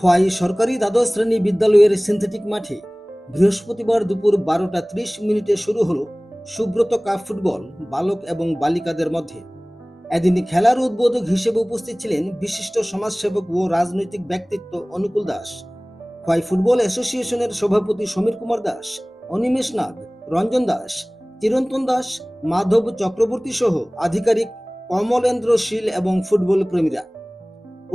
খোয়াই সরকারি দ্বাদশ শ্রেণী বিদ্যালয়ের সিনথেটিক মাঠে বৃহস্পতিবার দুপুর 12টা 30 মিনিটে শুরু হলো সুব্রত কাপ ফুটবল বালক এবং বালিকাদের মধ্যে। এদিন খেলার উদ্বোধক হিসেবে উপস্থিত ছিলেন বিশিষ্ট সমাজসেবক ও রাজনৈতিক ব্যক্তিত্ব অনুকূল দাস, খোয়াই ফুটবল অ্যাসোসিয়েশনের সভাপতি সমীর কুমার দাস, অনিমেষ নাগ, রঞ্জন দাস, চিরন্তন দাস, মাধব চক্রবর্তী সহ আধিকারিক কমলেন্দ্র শীল এবং ফুটবল প্রেমীরা।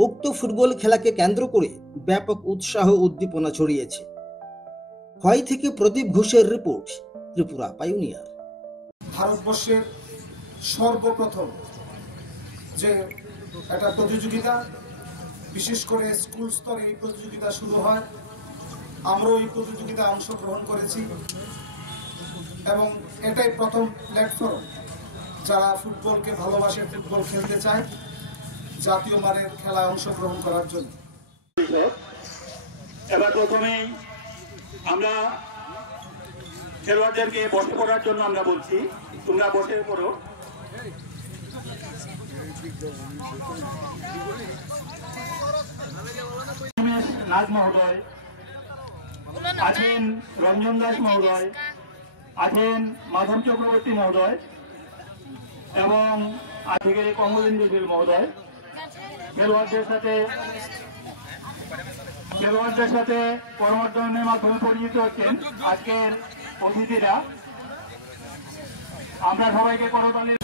উক্ত ফুটবল খেলাকে কেন্দ্র করে ব্যাপক উৎসাহ উদ্দীপনা ছড়িয়েছে। খোয়াই থেকে প্রদীপ ঘোষের রিপোর্ট, ত্রিপুরা পাইওনিয়ার। ভারতবর্ষের সর্বপ্রথম যে একটা প্রতিযোগিতা, বিশেষ করে স্কুল স্তরে এই প্রতিযোগিতা শুরু হয়। আমরাও এই প্রতিযোগিতায় অংশগ্রহণ করেছি এবং এটাই প্রথম প্ল্যাটফর্ম যারা ফুটবলকে ভালোবাসে, ফুটবল খেলতে চায়, জাতীয় মানের খেলায় অংশগ্রহণ করার জন্য। এবার প্রথমেই আমরা খেলোয়াড়দেরকে বসে পড়ার জন্য আমরা বলছি, তোমরা বসে পড়ো। নাগ মহোদয় আছেন, রঞ্জন দাস মহোদয় আছেন, মাধব চক্রবর্তী মহোদয় এবং আধিকারিক কমলেন্দ্র শীল মহোদয়। খেলোয়াড়দের সাথে করমর্দনের মাধ্যমে পরিচিত হচ্ছেন আজকের অতিথিরা। আমরা সবাইকে করতালি।